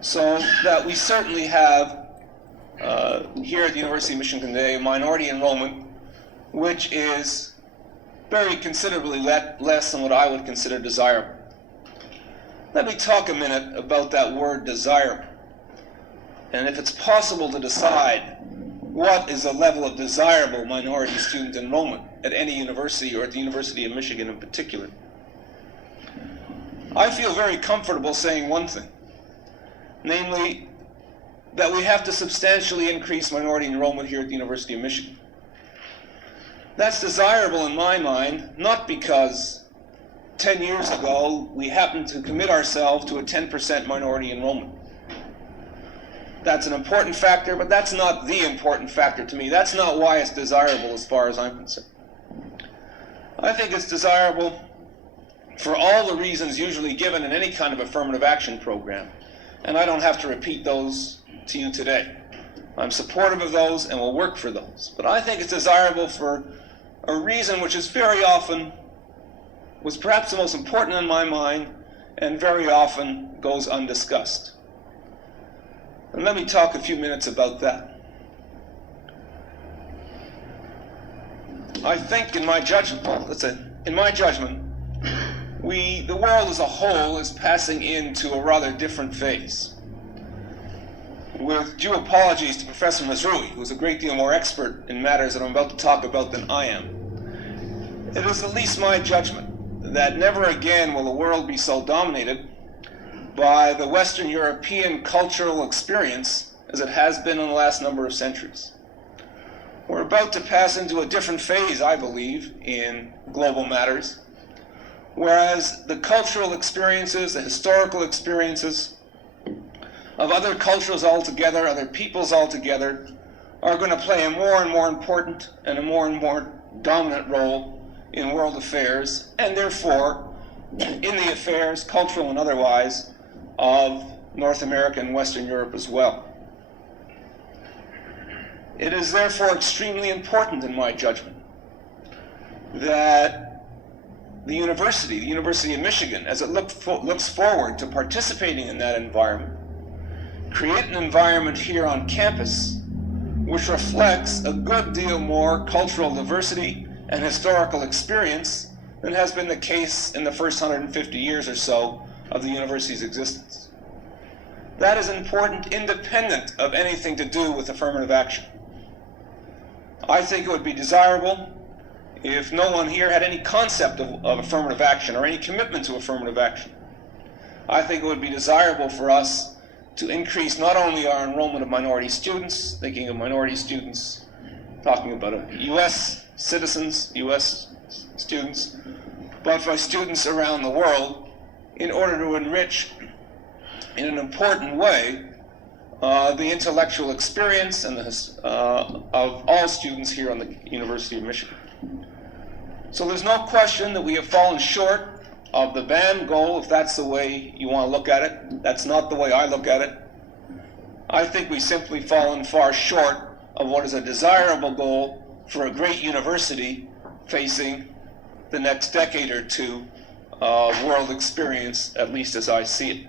So that we certainly have here at the University of Michigan today a minority enrollment which is very considerably less than what I would consider desirable. Let me talk a minute about that word desirable, and if it's possible to decide what is the level of desirable minority student enrollment at any university, or at the University of Michigan in particular. I feel very comfortable saying one thing, namely that we have to substantially increase minority enrollment here at the University of Michigan. That's desirable in my mind, not because 10 years ago we happened to commit ourselves to a 10% minority enrollment. That's an important factor, but that's not the important factor to me. That's not why it's desirable as far as I'm concerned. I think it's desirable for all the reasons usually given in any kind of affirmative action program, and I don't have to repeat those to you today. I'm supportive of those and will work for those. But I think it's desirable for a reason which is very often, was perhaps the most important in my mind, and very often goes undiscussed. And let me talk a few minutes about that. I think in my judgment, the world as a whole is passing into a rather different phase. With due apologies to Professor Mazrui, who's a great deal more expert in matters that I'm about to talk about than I am, it is at least my judgment that never again will the world be so dominated by the Western European cultural experience as it has been in the last number of centuries. We're about to pass into a different phase, I believe, in global matters, whereas the cultural experiences, the historical experiences of other cultures altogether, other peoples altogether, are going to play a more and more important and a more dominant role in world affairs, and therefore in the affairs, cultural and otherwise, of North America and Western Europe as well. It is therefore extremely important, in my judgment, that the University of Michigan, as it looks forward to participating in that environment, create an environment here on campus which reflects a good deal more cultural diversity and historical experience than has been the case in the first 150 years or so of the university's existence. That is important independent of anything to do with affirmative action. I think it would be desirable if no one here had any concept of affirmative action or any commitment to affirmative action. I think it would be desirable for us to increase not only our enrollment of minority students, thinking of minority students, talking about U.S. citizens, U.S. students, but by students around the world, in order to enrich in an important way the intellectual experience and of all students here on the University of Michigan. So there's no question that we have fallen short of the BAM goal, if that's the way you want to look at it. That's not the way I look at it. I think we've simply fallen far short of what is a desirable goal for a great university facing the next decade or two of world experience, at least as I see it.